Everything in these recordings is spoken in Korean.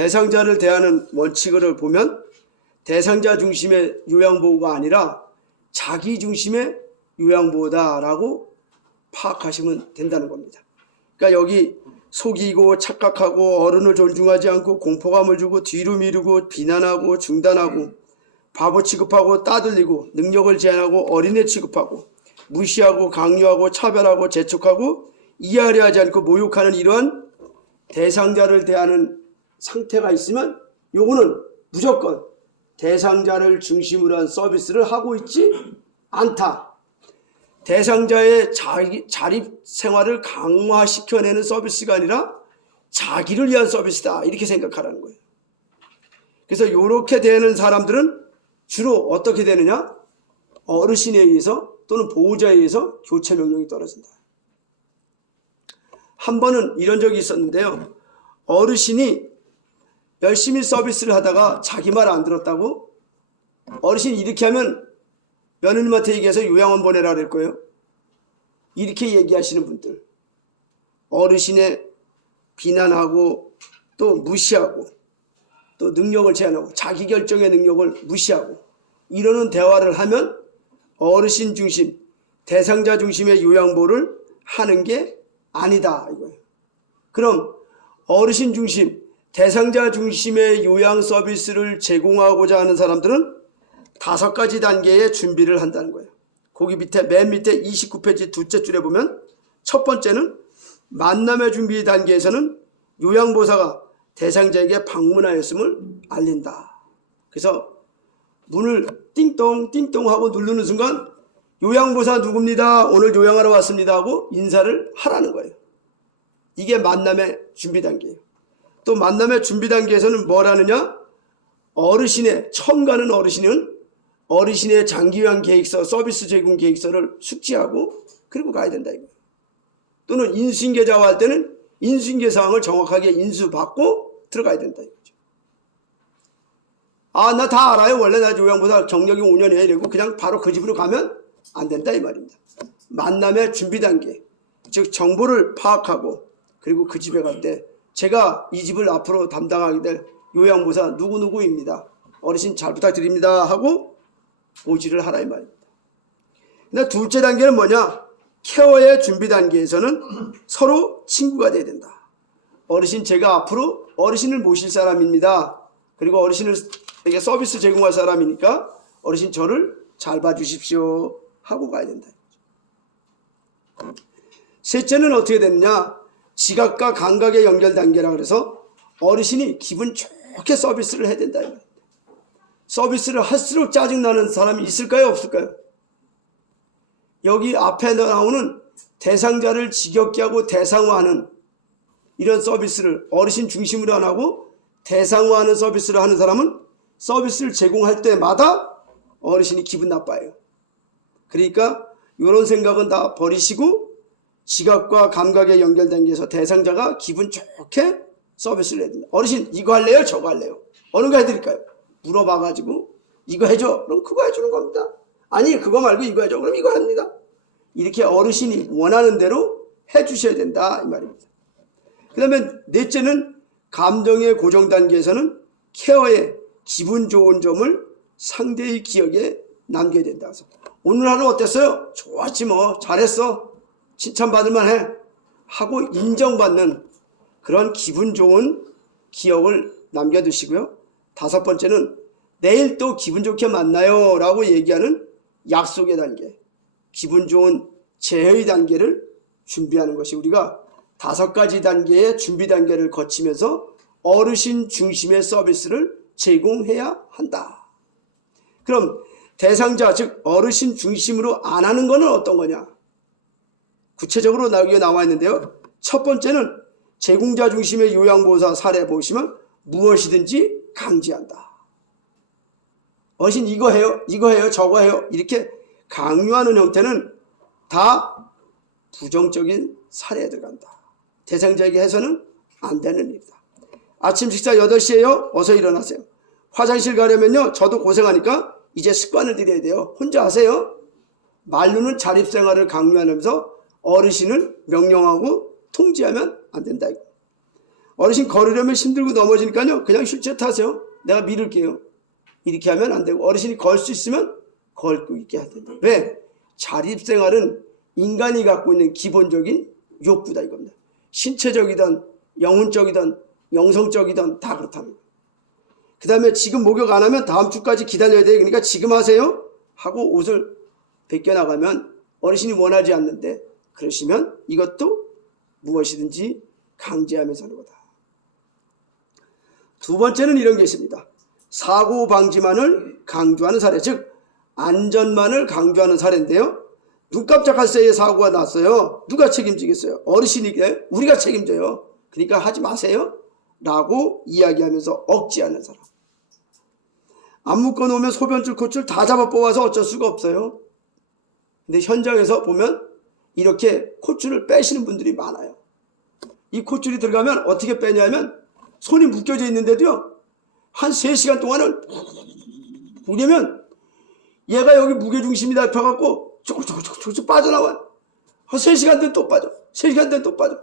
대상자를 대하는 원칙을 보면 대상자 중심의 요양보호가 아니라 자기 중심의 요양보호다라고 파악하시면 된다는 겁니다. 그러니까 여기 속이고 착각하고 어른을 존중하지 않고 공포감을 주고 뒤로 미루고 비난하고 중단하고 바보 취급하고 따돌리고 능력을 제한하고 어린애 취급하고 무시하고 강요하고 차별하고 재촉하고 이해하려 하지 않고 모욕하는 이러한 대상자를 대하는 상태가 있으면 요거는 무조건 대상자를 중심으로 한 서비스를 하고 있지 않다. 대상자의 자립 생활을 강화시켜내는 서비스가 아니라 자기를 위한 서비스다. 이렇게 생각하라는 거예요. 그래서 이렇게 되는 사람들은 주로 어떻게 되느냐? 어르신에 의해서 또는 보호자에 의해서 교체 명령이 떨어진다. 한 번은 이런 적이 있었는데요. 어르신이 열심히 서비스를 하다가 자기 말 안 들었다고 어르신이 이렇게 하면 며느님한테 얘기해서 요양원 보내라 그럴 거예요. 이렇게 얘기하시는 분들, 어르신의 비난하고 또 무시하고 또 능력을 제한하고 자기 결정의 능력을 무시하고 이러는 대화를 하면 어르신 중심, 대상자 중심의 요양보호를 하는 게 아니다 이거예요. 그럼 어르신 중심, 대상자 중심의 요양 서비스를 제공하고자 하는 사람들은 5가지 단계의 준비를 한다는 거예요. 거기 밑에 맨 밑에 29페이지 둘째 줄에 보면 첫 번째는 만남의 준비 단계에서는 요양보호사가 대상자에게 방문하였음을 알린다. 그래서 문을 띵동 띵동 하고 누르는 순간 요양보호사 누굽니다. 오늘 요양하러 왔습니다 하고 인사를 하라는 거예요. 이게 만남의 준비 단계예요. 또 만남의 준비 단계에서는 뭘 하느냐? 어르신의 처음 가는 어르신은 어르신의 장기요양 계획서, 서비스 제공 계획서를 숙지하고 그리고 가야 된다 이거예요. 또는 인수인계자와 할 때는 인수인계 사항을 정확하게 인수받고 들어가야 된다 이거죠. 아, 나 다 알아요. 원래 나 요양보호사 경력이 5년이야 이러고 그냥 바로 그 집으로 가면 안 된다 이 말입니다. 만남의 준비 단계, 즉 정보를 파악하고 그리고 그 집에 갈 때 제가 이 집을 앞으로 담당하게 될 요양보호사 누구누구입니다. 어르신 잘 부탁드립니다 하고 고지를 하라 이 말입니다. 근데 둘째 단계는 뭐냐? 케어의 준비 단계에서는 서로 친구가 돼야 된다. 어르신 제가 앞으로 어르신을 모실 사람입니다. 그리고 어르신에게 서비스 제공할 사람이니까 어르신 저를 잘 봐주십시오 하고 가야 된다. 셋째는 어떻게 됐느냐? 지각과 감각의 연결 단계라 그래서 어르신이 기분 좋게 서비스를 해야 된다. 서비스를 할수록 짜증나는 사람이 있을까요? 없을까요? 여기 앞에 나오는 대상자를 지겹게 하고 대상화하는 이런 서비스를 어르신 중심으로 안 하고 대상화하는 서비스를 하는 사람은 서비스를 제공할 때마다 어르신이 기분 나빠요. 그러니까 이런 생각은 다 버리시고 지각과 감각의 연결 단계에서 대상자가 기분 좋게 서비스를 해야 된다. 어르신 이거 할래요? 저거 할래요? 어느 거 해드릴까요? 물어봐가지고 이거 해줘? 그럼 그거 해주는 겁니다. 아니 그거 말고 이거 해줘? 그럼 이거 합니다. 이렇게 어르신이 원하는 대로 해주셔야 된다 이 말입니다. 그 다음에 넷째는 감정의 고정 단계에서는 케어의 기분 좋은 점을 상대의 기억에 남겨야 된다. 그래서 오늘 하루 어땠어요? 좋았지 뭐 잘했어 칭찬받을만 해 하고 인정받는 그런 기분 좋은 기억을 남겨두시고요. 5번째는 내일 또 기분 좋게 만나요 라고 얘기하는 약속의 단계, 기분 좋은 재회의 단계를 준비하는 것이 우리가 5가지 단계의 준비 단계를 거치면서 어르신 중심의 서비스를 제공해야 한다. 그럼 대상자 즉 어르신 중심으로 안 하는 것은 어떤 거냐? 구체적으로 여기에 나와 있는데요. 첫 번째는 제공자 중심의 요양보호사 사례 보시면 무엇이든지 강제한다. 어르신 이거 해요, 이거 해요, 저거 해요 이렇게 강요하는 형태는 다 부정적인 사례에 들어간다. 대상자에게 해서는 안 되는 일이다. 아침 식사 8시에요. 어서 일어나세요. 화장실 가려면요. 저도 고생하니까 이제 습관을 들여야 돼요. 혼자 하세요. 말로는 자립생활을 강요하면서 어르신을 명령하고 통제하면 안 된다. 어르신 걸으려면 힘들고 넘어지니까요. 그냥 휠체어 타세요. 내가 밀을게요. 이렇게 하면 안 되고 어르신이 걸 수 있으면 걸고 있게 해야 된다. 왜? 자립생활은 인간이 갖고 있는 기본적인 욕구다 이겁니다. 신체적이든 영혼적이든 영성적이든 다 그렇다는 거예요. 그 다음에 지금 목욕 안 하면 다음 주까지 기다려야 돼요. 그러니까 지금 하세요 하고 옷을 벗겨나가면 어르신이 원하지 않는데 그러시면 이것도 무엇이든지 강제하면서 하는 거다. 두 번째는 이런 게 있습니다. 사고 방지만을 강조하는 사례, 즉 안전만을 강조하는 사례인데요. 눈 깜짝할 새에 사고가 났어요. 누가 책임지겠어요? 어르신이게 우리가 책임져요. 그러니까 하지 마세요 라고 이야기하면서 억지하는 사람. 안 묶어놓으면 소변줄 콧줄 다 잡아 뽑아서 어쩔 수가 없어요. 근데 현장에서 보면 이렇게 콧줄을 빼시는 분들이 많아요. 이 콧줄이 들어가면 어떻게 빼냐면 손이 묶여져 있는데도요 한 3시간 동안은 보려면 얘가 여기 무게중심이 잡혀갖고 조금조금 빠져나와. 한 3시간 뒤에 또 빠져. 3시간 뒤에 또 빠져.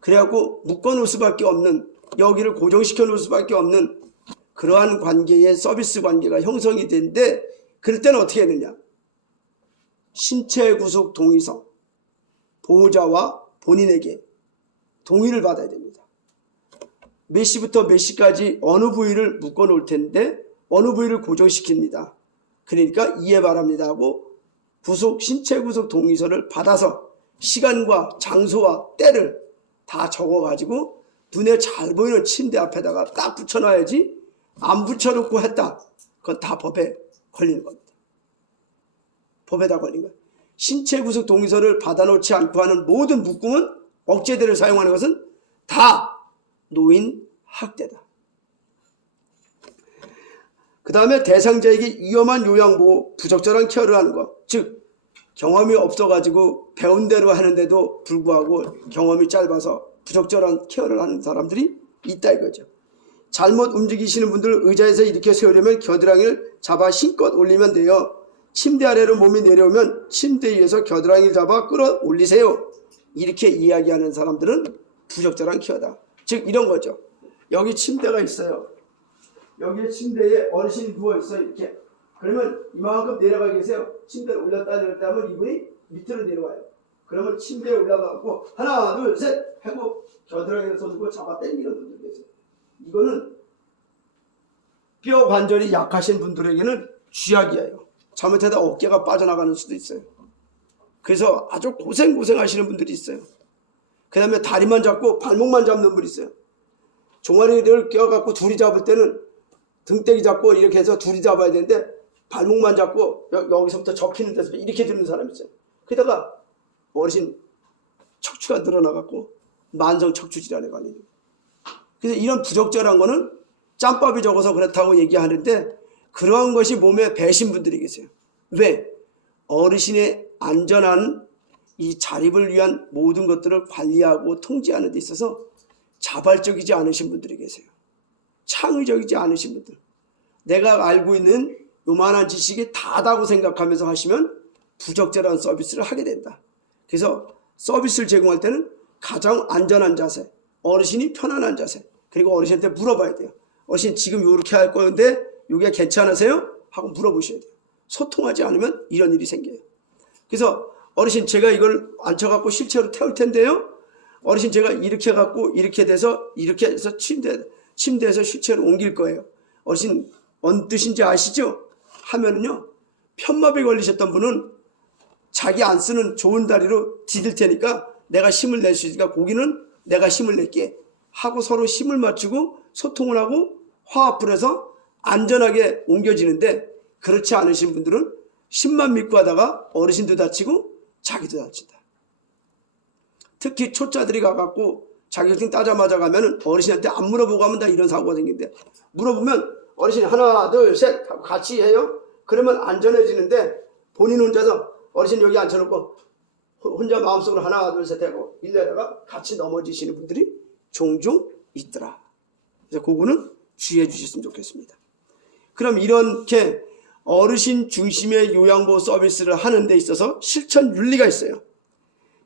그래갖고 묶어놓을 수밖에 없는, 여기를 고정시켜 놓을 수밖에 없는 그러한 관계의 서비스 관계가 형성이 되는데, 그럴 때는 어떻게 했느냐. 신체 구속 동의서, 보호자와 본인에게 동의를 받아야 됩니다. 몇 시부터 몇 시까지 어느 부위를 묶어 놓을 텐데 어느 부위를 고정시킵니다. 그러니까 이해 바랍니다 하고 신체 구속 동의서를 받아서 시간과 장소와 때를 다 적어가지고 눈에 잘 보이는 침대 앞에다가 딱 붙여놔야지, 안 붙여놓고 했다 그건 다 법에 걸리는 겁니다. 법에다 걸린 거예요. 신체 구속 동의서를 받아놓지 않고 하는 모든 묶음은, 억제대를 사용하는 것은 다 노인 학대다. 그 다음에 대상자에게 위험한 요양보호, 부적절한 케어를 하는 것. 즉 경험이 없어가지고 배운 대로 하는데도 불구하고 경험이 짧아서 부적절한 케어를 하는 사람들이 있다 이거죠. 잘못 움직이시는 분들 의자에서 이렇게 세우려면 겨드랑이를 잡아 힘껏 올리면 돼요. 침대 아래로 몸이 내려오면 침대 위에서 겨드랑이를 잡아 끌어올리세요. 이렇게 이야기하는 사람들은 부적절한 케어다. 즉 이런 거죠. 여기 침대가 있어요. 여기에 침대에 어르신이 누워있어요. 이렇게. 그러면 이만큼 내려가 계세요. 침대를 올렸다 내렸다 하면 이분이 밑으로 내려와요. 그러면 침대에 올라가고 하나 둘 셋 하고 겨드랑이를 손들고 잡아 당기는 분들 계세요. 이거는 뼈 관절이 약하신 분들에게는 쥐약이에요. 잘못하다 어깨가 빠져나가는 수도 있어요. 그래서 아주 고생하시는 분들이 있어요. 그 다음에 다리만 잡고 발목만 잡는 분이 있어요. 종아리를 껴갖고 둘이 잡을 때는 등대기 잡고 이렇게 해서 둘이 잡아야 되는데 발목만 잡고 여기서부터 접히는 데서 이렇게 드는 사람이 있어요. 그러다가 어르신 척추가 늘어나갖고 만성 척추질환에 걸리는 거예요. 그래서 이런 부적절한 거는 짬밥이 적어서 그렇다고 얘기하는데, 그러한 것이 몸에 배신 분들이 계세요. 왜? 어르신의 안전한 이 자립을 위한 모든 것들을 관리하고 통제하는 데 있어서 자발적이지 않으신 분들이 계세요. 창의적이지 않으신 분들. 내가 알고 있는 요만한 지식이 다다고 생각하면서 하시면 부적절한 서비스를 하게 된다. 그래서 서비스를 제공할 때는 가장 안전한 자세, 어르신이 편안한 자세, 그리고 어르신한테 물어봐야 돼요. 어르신 지금 이렇게 할 건데 이게 괜찮으세요? 하고 물어보셔야 돼요. 소통하지 않으면 이런 일이 생겨요. 그래서 어르신 제가 이걸 앉혀갖고 실체로 태울 텐데요. 어르신 제가 이렇게 해갖고 이렇게 돼서 이렇게 해서 침대에서 실체로 옮길 거예요. 어르신 뭔 뜻인지 아시죠? 하면은요, 편마비 걸리셨던 분은 자기 안 쓰는 좋은 다리로 디딜 테니까 내가 힘을 낼 수 있으니까 거기는 내가 힘을 낼게 하고 서로 힘을 맞추고 소통을 하고 화합을 해서 안전하게 옮겨지는데, 그렇지 않으신 분들은 힘만 믿고 하다가 어르신도 다치고 자기도 다친다. 특히 초짜들이 가갖고 자격증 따자마자 가면은 어르신한테 안 물어보고 하면 다 이런 사고가 생긴대. 물어보면 어르신이 하나 둘 셋 하고 같이 해요. 그러면 안전해지는데 본인 혼자서 어르신 여기 앉혀놓고 혼자 마음속으로 하나 둘 셋 하고 일려다가 같이 넘어지시는 분들이 종종 있더라. 그래서 그거는 주의해 주셨으면 좋겠습니다. 그럼 이렇게 어르신 중심의 요양보호 서비스를 하는 데 있어서 실천 윤리가 있어요.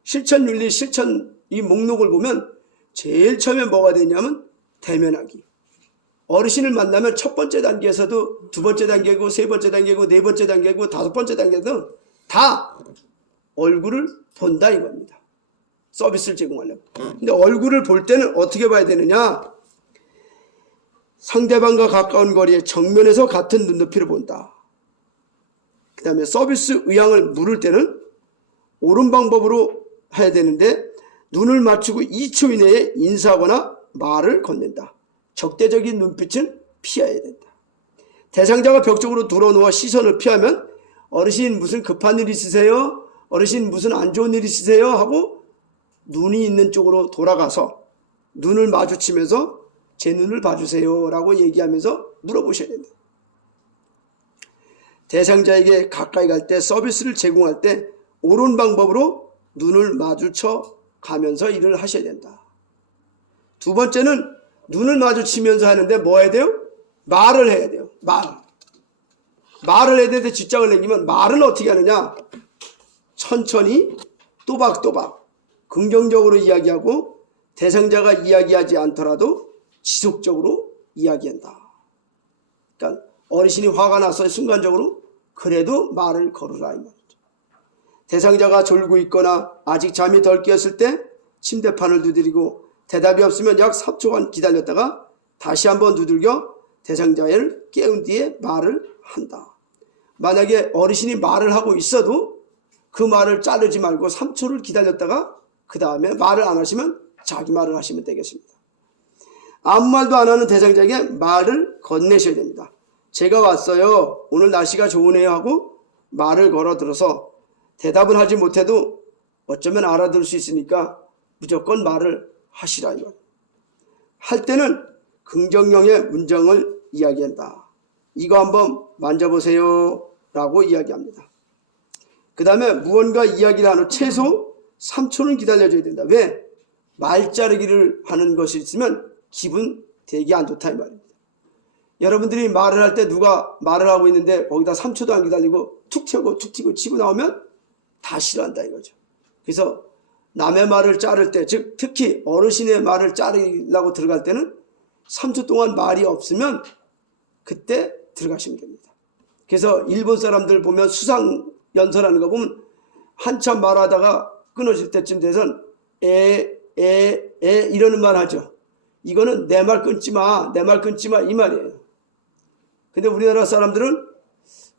실천 윤리, 실천 이 목록을 보면 제일 처음에 뭐가 되냐면 대면하기. 어르신을 만나면 첫 번째 단계에서도 두 번째 단계고 세 번째 단계고 네 번째 단계고 다섯 번째 단계도 다 얼굴을 본다 이겁니다. 서비스를 제공하려면. 근데 얼굴을 볼 때는 어떻게 봐야 되느냐? 상대방과 가까운 거리에 정면에서 같은 눈높이를 본다. 그 다음에 서비스 의향을 물을 때는 옳은 방법으로 해야 되는데 눈을 맞추고 2초 이내에 인사하거나 말을 건넨다. 적대적인 눈빛은 피해야 된다. 대상자가 벽 쪽으로 들어누워 시선을 피하면 어르신 무슨 급한 일 있으세요? 어르신 무슨 안 좋은 일 있으세요? 하고 눈이 있는 쪽으로 돌아가서 눈을 마주치면서 제 눈을 봐주세요 라고 얘기하면서 물어보셔야 된다. 대상자에게 가까이 갈 때 서비스를 제공할 때 옳은 방법으로 눈을 마주쳐 가면서 일을 하셔야 된다. 두 번째는 눈을 마주치면서 하는데 뭐 해야 돼요? 말을 해야 돼요. 말을 해야 되는데 쥐장을 남기면 말은 어떻게 하느냐? 천천히 또박또박 긍정적으로 이야기하고 대상자가 이야기하지 않더라도 지속적으로 이야기한다. 그러니까 어르신이 화가 나서 순간적으로 그래도 말을 걸으라 이 말이죠. 대상자가 졸고 있거나 아직 잠이 덜 깨었을 때 침대판을 두드리고 대답이 없으면 약 3초간 기다렸다가 다시 한번 두들겨 대상자를 깨운 뒤에 말을 한다. 만약에 어르신이 말을 하고 있어도 그 말을 자르지 말고 3초를 기다렸다가 그 다음에 말을 안 하시면 자기 말을 하시면 되겠습니다. 아무 말도 안 하는 대상자에게 말을 건네셔야 됩니다. 제가 왔어요. 오늘 날씨가 좋으네요 하고 말을 걸어들어서 대답을 하지 못해도 어쩌면 알아들을 수 있으니까 무조건 말을 하시라 이거. 할 때는 긍정형의 문장을 이야기한다. 이거 한번 만져보세요 라고 이야기합니다. 그 다음에 무언가 이야기를 한 후 최소 3초는 기다려줘야 된다. 왜? 말 자르기를 하는 것이 있으면 기분 되게 안 좋다 이 말입니다. 여러분들이 말을 할 때 누가 말을 하고 있는데 거기다 3초도 안 기다리고 툭 튀고 치고 나오면 다 싫어한다 이거죠. 그래서 남의 말을 자를 때, 즉 특히 어르신의 말을 자르려고 들어갈 때는 3초 동안 말이 없으면 그때 들어가시면 됩니다. 그래서 일본 사람들 보면 수상 연설하는 거 보면 한참 말하다가 끊어질 때쯤 돼선 이러는 말 하죠. 이거는 내 말 끊지 마 이 말이에요. 근데 우리나라 사람들은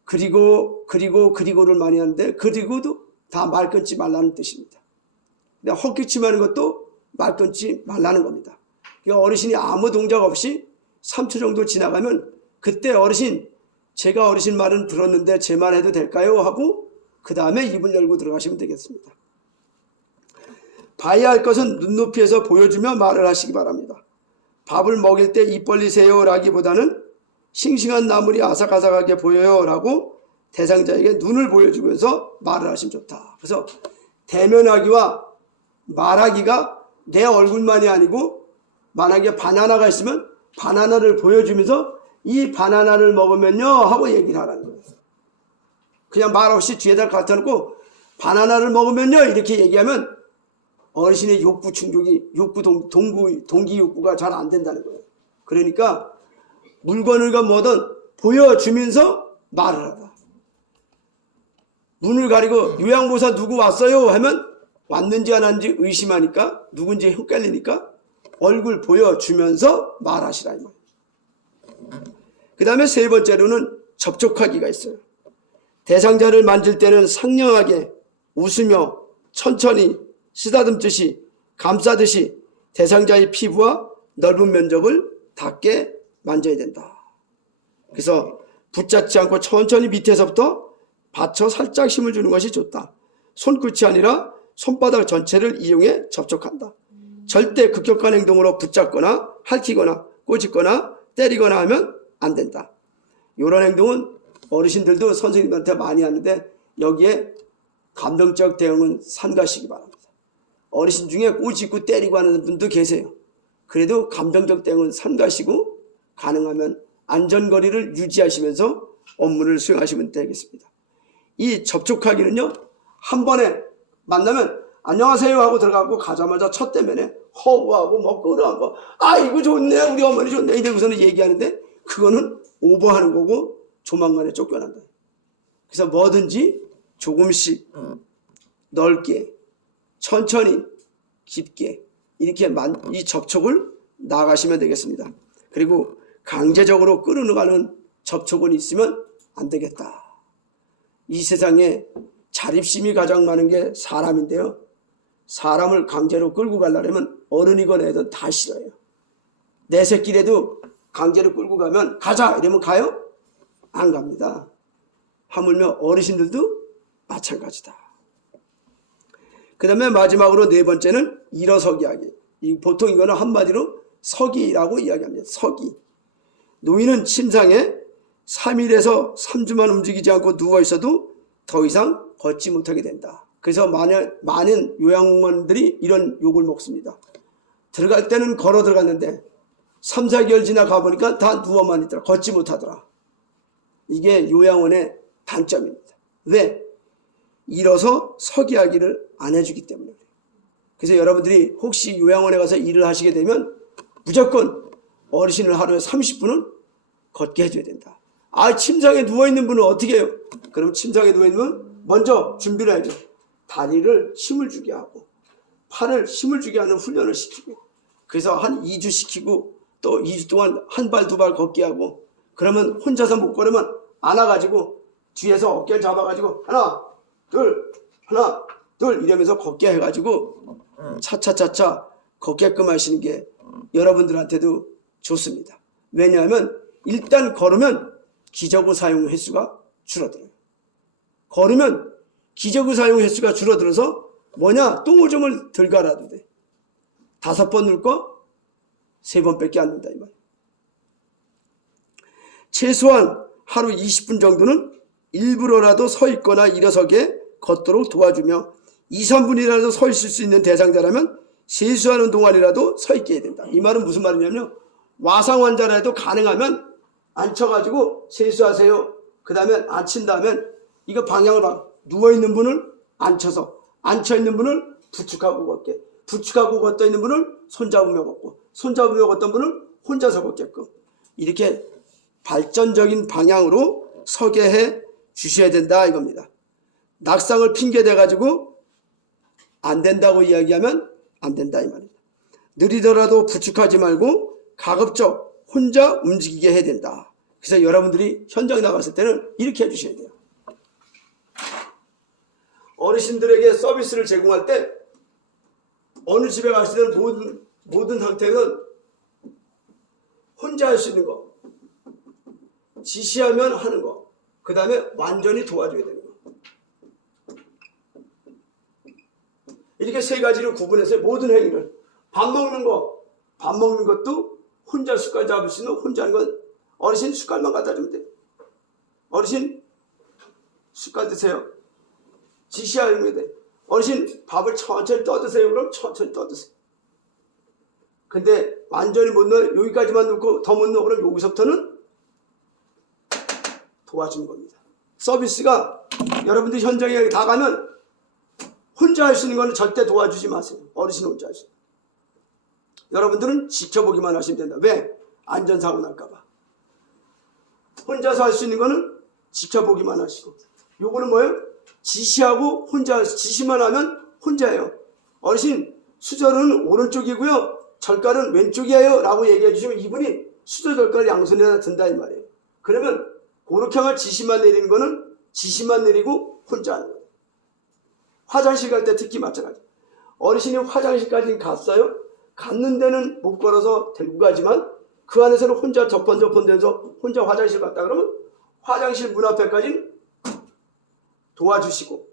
그리고를 많이 하는데 그리고도 다 말 끊지 말라는 뜻입니다. 근데 헛기침하는 것도 말 끊지 말라는 겁니다. 그러니까 어르신이 아무 동작 없이 3초 정도 지나가면 그때 어르신 제가 어르신 말은 들었는데 제 말 해도 될까요? 하고 그 다음에 입을 열고 들어가시면 되겠습니다. 봐야 할 것은 눈높이에서 보여주며 말을 하시기 바랍니다. 밥을 먹일 때 입 벌리세요 라기보다는 싱싱한 나물이 아삭아삭하게 보여요 라고 대상자에게 눈을 보여주면서 말을 하시면 좋다. 그래서 대면하기와 말하기가 내 얼굴만이 아니고 만약에 바나나가 있으면 바나나를 보여주면서 이 바나나를 먹으면요 하고 얘기를 하라는 거예요. 그냥 말 없이 뒤에다 갖다 놓고 바나나를 먹으면요 이렇게 얘기하면 어르신의 욕구 충족이 동기 욕구가 잘 안 된다는 거예요. 그러니까 물건을 뭐든 보여주면서 말을 하라. 눈을 가리고 요양보사 누구 왔어요 하면 왔는지 안 왔는지 의심하니까 누군지 헷갈리니까 얼굴 보여주면서 말하시라 이 말이에요. 그 다음에 세 번째로는 접촉하기가 있어요. 대상자를 만질 때는 상냥하게 웃으며 천천히 쓰다듬듯이 감싸듯이 대상자의 피부와 넓은 면적을 닿게 만져야 된다. 그래서 붙잡지 않고 천천히 밑에서부터 받쳐 살짝 힘을 주는 것이 좋다. 손끝이 아니라 손바닥 전체를 이용해 접촉한다. 절대 급격한 행동으로 붙잡거나 핥히거나 꼬집거나 때리거나 하면 안 된다. 이런 행동은 어르신들도 선생님한테 많이 하는데 여기에 감정적 대응은 삼가시기 바랍니다. 어르신 중에 꼬집고 때리고 하는 분도 계세요. 그래도 감정적 대응은 삼가시고 가능하면 안전거리를 유지하시면서 업무를 수행하시면 되겠습니다. 이 접촉하기는요, 한 번에 만나면 안녕하세요 하고 들어가고 가자마자 첫 대면에 허우하고 뭐 끌어안고 아이고 좋네 우리 어머니 좋네 이러고서는 얘기하는데 그거는 오버하는 거고 조만간에 쫓겨난다. 그래서 뭐든지 조금씩 넓게 천천히 깊게 이렇게 이 접촉을 나가시면 되겠습니다. 그리고 강제적으로 끌어가는 접촉은 있으면 안 되겠다. 이 세상에 자립심이 가장 많은 게 사람인데요. 사람을 강제로 끌고 가려면 어른이건 애든 다 싫어요. 내 새끼라도 강제로 끌고 가면 가자 이러면 가요? 안 갑니다. 하물며 어르신들도 마찬가지다. 그 다음에 마지막으로 네 번째는 일어서기 하기. 보통 이거는 한마디로 서기라고 이야기합니다. 서기. 노인은 침상에 3일에서 3주만 움직이지 않고 누워있어도 더 이상 걷지 못하게 된다. 그래서 많은 요양원들이 이런 욕을 먹습니다. 들어갈 때는 걸어 들어갔는데 3, 4개월 지나가 보니까 다 누워만 있더라. 걷지 못하더라. 이게 요양원의 단점입니다. 왜? 일어서 서기하기를 안 해주기 때문에. 그래서 여러분들이 혹시 요양원에 가서 일을 하시게 되면 무조건 어르신을 하루에 30분은 걷게 해줘야 된다. 침상에 누워있는 분은 어떻게 해요? 그럼 침상에 누워있는 분은 먼저 준비를 해야죠. 다리를 힘을 주게 하고 팔을 힘을 주게 하는 훈련을 시키고 그래서 한 2주 시키고 또 2주 동안 한 발 두 발 걷게 하고 그러면 혼자서 못 걸으면 안아가지고 뒤에서 어깨를 잡아가지고 하나 둘 이러면서 걷게 해가지고 차차차차 걷게끔 하시는 게 여러분들한테도 좋습니다. 왜냐하면 일단 걸으면 기저귀 사용 횟수가 줄어들어요. 걸으면 기저귀 사용 횟수가 줄어들어서 뭐냐? 똥오줌을 덜 갈아도 돼. 5번 넣을 거 3번밖에 안 넣는다 이 말이에요. 최소한 하루 20분 정도는 일부러라도 서 있거나 일어서게 걷도록 도와주며 2, 3분이라도 서 있을 수 있는 대상자라면 세수하는 동안이라도 서 있게 해야 된다. 이 말은 무슨 말이냐면요. 와상 환자라도 가능하면 앉혀가지고 세수하세요. 그 다음에 앉힌 다음에 이거 방향을 봐. 누워있는 분을 앉혀서 앉혀있는 분을 부축하고 걷게 부축하고 걷다 있는 분을 손잡으며 걷고 손잡으며 걷던 분을 혼자서 걷게끔 이렇게 발전적인 방향으로 서게 해 주셔야 된다 이겁니다. 낙상을 핑계대 가지고 안 된다고 이야기하면 안 된다 이 말입니다. 느리더라도 부축하지 말고 가급적 혼자 움직이게 해야 된다. 그래서 여러분들이 현장에 나갔을 때는 이렇게 해주셔야 돼요. 어르신들에게 서비스를 제공할 때 어느 집에 가시든 모든 상태는 혼자 할 수 있는 거, 지시하면 하는 거, 그 다음에 완전히 도와줘야 되는 거. 이렇게 세 가지로 구분해서 모든 행위를 밥 먹는 것도 혼자 숟갈 잡을 수 있는 혼자 하는 건 어르신 숟갈만 갖다 주면 돼. 어르신 숟갈 드세요. 지시하는 게 돼. 어르신 밥을 천천히 떠드세요. 그럼 천천히 떠드세요. 근데 완전히 못 넣어 여기까지만 넣고 더 못 넣어 그럼 여기서부터는 도와주는 겁니다. 서비스가 여러분들 현장에 다 가면 혼자 할 수 있는 거는 절대 도와주지 마세요. 어르신 혼자 하시고 여러분들은 지켜보기만 하시면 된다. 왜? 안전사고 날까봐. 혼자서 할 수 있는 거는 지켜보기만 하시고 요거는 뭐예요? 지시하고 혼자 지시만 하면 혼자예요. 어르신 수저는 오른쪽이고요. 절갈은 왼쪽이에요 라고 얘기해 주시면 이분이 수저 절갈 양손에다 든다 이 말이에요. 그러면 그렇게 하면 지시만 내리는 거는 지시만 내리고 혼자 하는 거예요. 화장실 갈 때 특히 마찬가지. 어르신이 화장실까지 갔어요. 갔는 데는 못 걸어서 데리고 가지만 그 안에서는 혼자 저펀저펀대서 혼자 화장실 갔다 그러면 화장실 문 앞에까지 도와주시고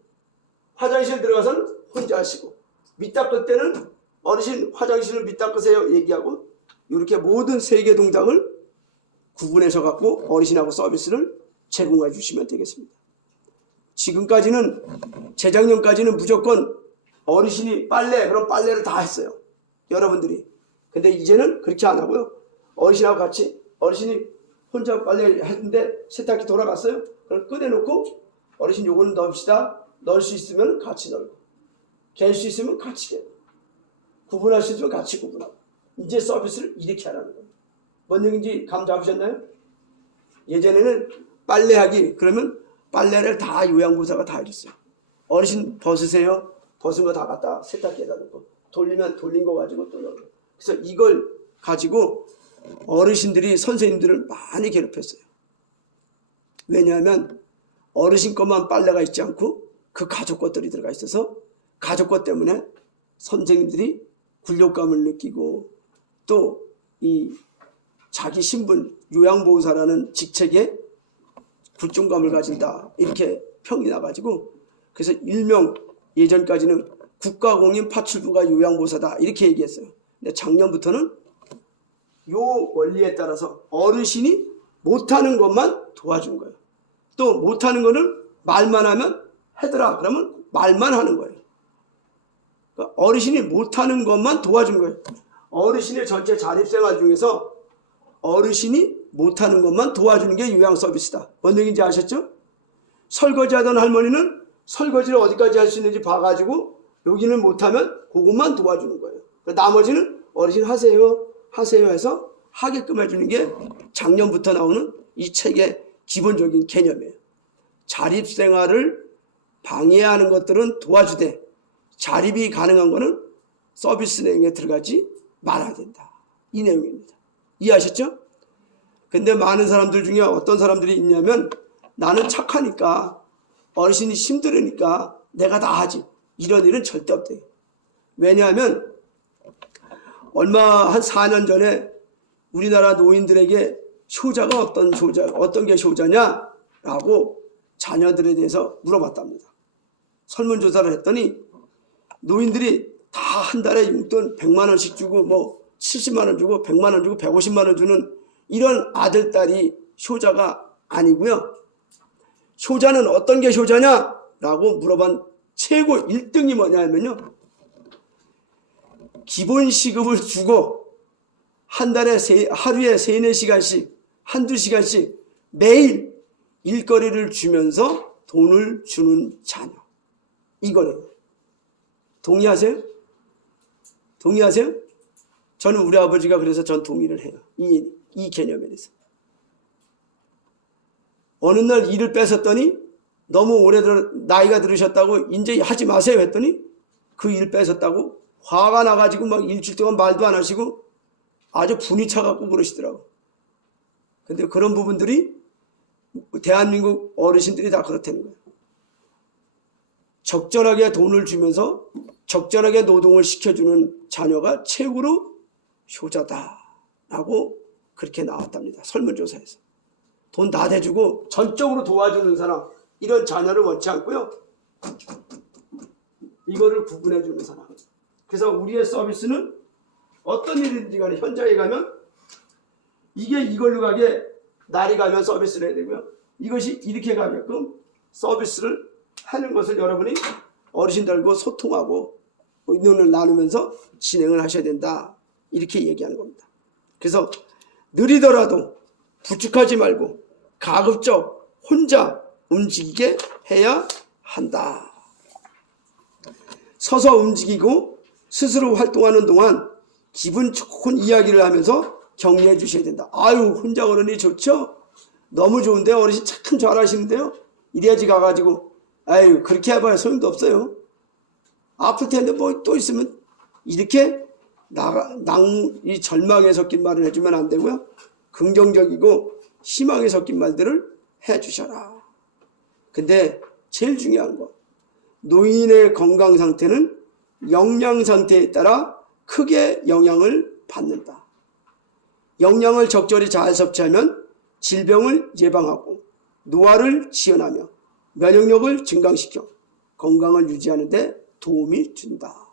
화장실 들어가서는 혼자 하시고 밑 닦을 때는 어르신 화장실을 밑 닦으세요 얘기하고 이렇게 모든 세 개 동작을 구분해서 갖고 어르신하고 서비스를 제공해 주시면 되겠습니다. 지금까지는 재작년까지는 무조건 어르신이 빨래 그럼 빨래를 다 했어요. 여러분들이. 근데 이제는 그렇게 안 하고요. 어르신하고 같이 어르신이 혼자 빨래 했는데 세탁기 돌아갔어요. 그럼 꺼내놓고 어르신 요거는 넣읍시다. 넣을 수 있으면 같이 넣고 갤 수 있으면 같이 갤. 구분하실 줄 같이 구분하고 이제 서비스를 이렇게 하라는 거예요. 뭔 얘기인지 감 잡으셨나요? 예전에는 빨래하기 그러면 빨래를 다 요양보호사가 다 해줬어요. 어르신 벗으세요. 벗은 거 다 갖다 세탁기에다 놓고 돌리면 돌린 거 가지고 또 넣어요. 그래서 이걸 가지고 어르신들이 선생님들을 많이 괴롭혔어요. 왜냐하면 어르신 것만 빨래가 있지 않고 그 가족 것들이 들어가 있어서 가족 것 때문에 선생님들이 굴욕감을 느끼고 또 이 자기 신분 요양보호사라는 직책에 굴종감을 가진다 이렇게 평이 나가지고 그래서 일명 예전까지는 국가공인 파출부가 요양보호사다 이렇게 얘기했어요. 근데 작년부터는 요 원리에 따라서 어르신이 못하는 것만 도와준 거예요. 또 못하는 거는 말만 하면 해더라 그러면 말만 하는 거예요. 그러니까 어르신이 못하는 것만 도와준 거예요. 어르신의 전체 자립생활 중에서 어르신이 못하는 것만 도와주는 게 요양 서비스다. 뭔 얘기인지 아셨죠? 설거지 하던 할머니는 설거지를 어디까지 할 수 있는지 봐가지고 여기는 못하면 그것만 도와주는 거예요. 나머지는 어르신 하세요 해서 하게끔 해주는 게 작년부터 나오는 이 책의 기본적인 개념이에요. 자립생활을 방해하는 것들은 도와주되 자립이 가능한 것은 서비스 내용에 들어가지 말아야 된다. 이 내용입니다. 이해하셨죠? 근데 많은 사람들 중에 어떤 사람들이 있냐면 나는 착하니까 어르신이 힘들으니까 내가 다 하지. 이런 일은 절대 없대요. 왜냐하면 얼마 한 4년 전에 우리나라 노인들에게 효자가 어떤 게 효자냐라고 자녀들에 대해서 물어봤답니다. 설문조사를 했더니 노인들이 다 한 달에 용돈 100만 원씩 주고 뭐 70만 원 주고 100만 원 주고 150만 원 주는 이런 아들, 딸이 효자가 아니고요. 효자는 어떤 게 효자냐라고 물어본 최고 1등이 뭐냐면요. 기본 시급을 주고 한 달에 하루에 3, 4시간씩 한두 시간씩 매일 일거리를 주면서 돈을 주는 자녀. 이거래요. 동의하세요? 동의하세요? 저는 우리 아버지가 그래서 전 동의를 해요. 이 개념에 대해서. 어느 날 일을 뺏었더니 너무 나이가 들으셨다고 이제 하지 마세요 했더니 그 일 뺏었다고 화가 나가지고 막 일주일 동안 말도 안 하시고 아주 분이 차갖고 그러시더라고. 근데 그런 부분들이 대한민국 어르신들이 다 그렇다는 거예요. 적절하게 돈을 주면서 적절하게 노동을 시켜주는 자녀가 최고로 효자다라고 그렇게 나왔답니다. 설문조사에서. 돈 다 대주고 전적으로 도와주는 사람, 이런 자녀를 원치 않고요. 이거를 구분해주는 사람. 그래서 우리의 서비스는 어떤 일인지 간에 현장에 가면 이게 이걸로 가게 날이 가면 서비스를 해야 되고요. 이것이 이렇게 가게끔 서비스를 하는 것을 여러분이 어르신들과 소통하고 의논을 나누면서 진행을 하셔야 된다. 이렇게 얘기하는 겁니다. 그래서 느리더라도 부축하지 말고 가급적 혼자 움직이게 해야 한다. 서서 움직이고 스스로 활동하는 동안 기분 좋은 이야기를 하면서 격려해 주셔야 된다. 아유, 혼자 어른이 좋죠? 너무 좋은데 어르신 참 잘하시는데요? 이래야지 가가지고 아유 그렇게 해봐야 소용도 없어요. 아플 텐데 뭐 또 있으면 이렇게 이 절망에 섞인 말을 해주면 안 되고요. 긍정적이고 희망에 섞인 말들을 해주셔라. 근데 제일 중요한 거, 노인의 건강 상태는 영양 상태에 따라 크게 영향을 받는다. 영양을 적절히 잘 섭취하면 질병을 예방하고 노화를 지연하며 면역력을 증강시켜 건강을 유지하는 데 도움이 준다.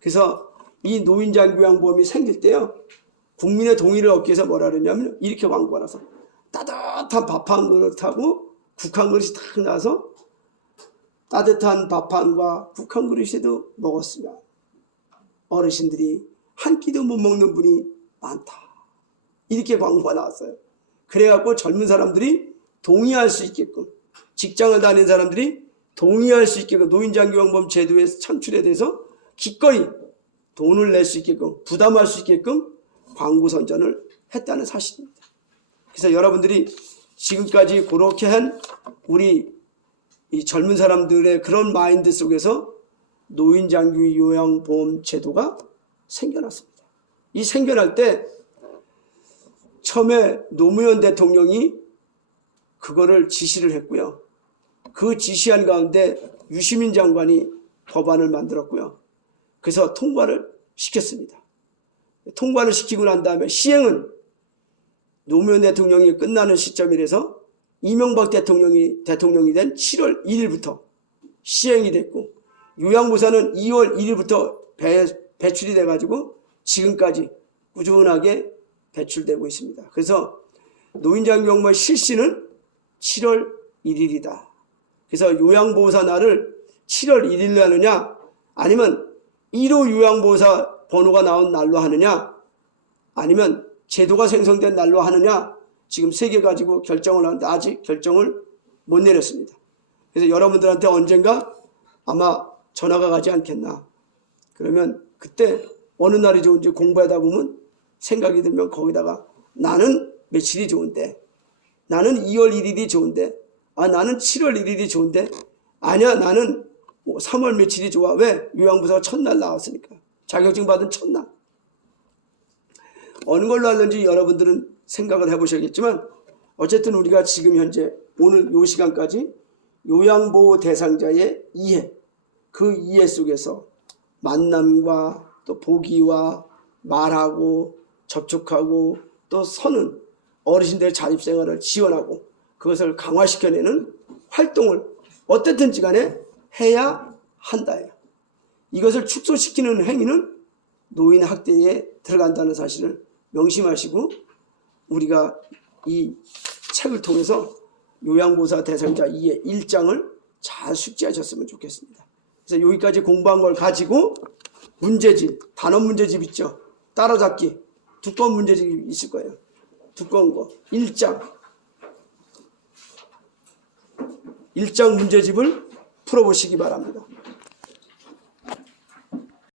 그래서 이 노인장기요양보험이 생길 때요, 국민의 동의를 얻기 위해서 뭐라 그러냐면 이렇게 광고가 나서 따뜻한 밥 한 그릇하고 국 한 그릇이 딱 나서 따뜻한 밥 한과 국 한 그릇에도 먹었으면 어르신들이 한 끼도 못 먹는 분이 많다. 이렇게 광고가 나왔어요. 그래갖고 젊은 사람들이 동의할 수 있게끔, 직장을 다니는 사람들이 동의할 수 있게끔 노인장기요양보험 제도의 창출에 대해서 기꺼이 돈을 낼 수 있게끔 부담할 수 있게끔 광고 선전을 했다는 사실입니다. 그래서 여러분들이 지금까지 그렇게 한 우리 이 젊은 사람들의 그런 마인드 속에서 노인장기 요양보험 제도가 생겨났습니다. 이 생겨날 때 처음에 노무현 대통령이 그거를 지시를 했고요. 그 지시한 가운데 유시민 장관이 법안을 만들었고요. 그래서 통과를 시켰습니다. 통과를 시키고 난 다음에 시행은 노무현 대통령이 끝나는 시점이라서 이명박 대통령이 된 7월 1일부터 시행이 됐고 요양보호사는 2월 1일부터 배출이 돼가지고 지금까지 꾸준하게 배출되고 있습니다. 그래서 노인장기요양보험 실시는 7월 1일이다. 그래서 요양보호사 날을 7월 1일로 하느냐 아니면 1호 요양보호사 번호가 나온 날로 하느냐 아니면 제도가 생성된 날로 하느냐 지금 3개 가지고 결정을 하는데 아직 결정을 못 내렸습니다. 그래서 여러분들한테 언젠가 아마 전화가 가지 않겠나. 그러면 그때 어느 날이 좋은지 공부하다 보면 생각이 들면 거기다가 나는 며칠이 좋은데 나는 2월 1일이 좋은데 나는 7월 1일이 좋은데 아니야 나는 3월 며칠이 좋아. 왜? 요양보호사가 첫날 나왔으니까. 자격증 받은 첫날. 어느 걸로 하는지 여러분들은 생각을 해보셔야겠지만 어쨌든 우리가 지금 현재 오늘 이 시간까지 요양보호 대상자의 이해, 그 이해 속에서 만남과 또 보기와 말하고 접촉하고 또 서는 어르신들의 자립생활을 지원하고 그것을 강화시켜내는 활동을 어떻든지 간에 해야 한다예요. 이것을 축소시키는 행위는 노인 학대에 들어간다는 사실을 명심하시고 우리가 이 책을 통해서 요양보호사 대상자 2의 1장을 잘 숙지하셨으면 좋겠습니다. 그래서 여기까지 공부한 걸 가지고 문제집, 단원 문제집 있죠. 따라잡기, 두꺼운 문제집이 있을 거예요. 두꺼운 거 1장 문제집을 풀어보시기 바랍니다.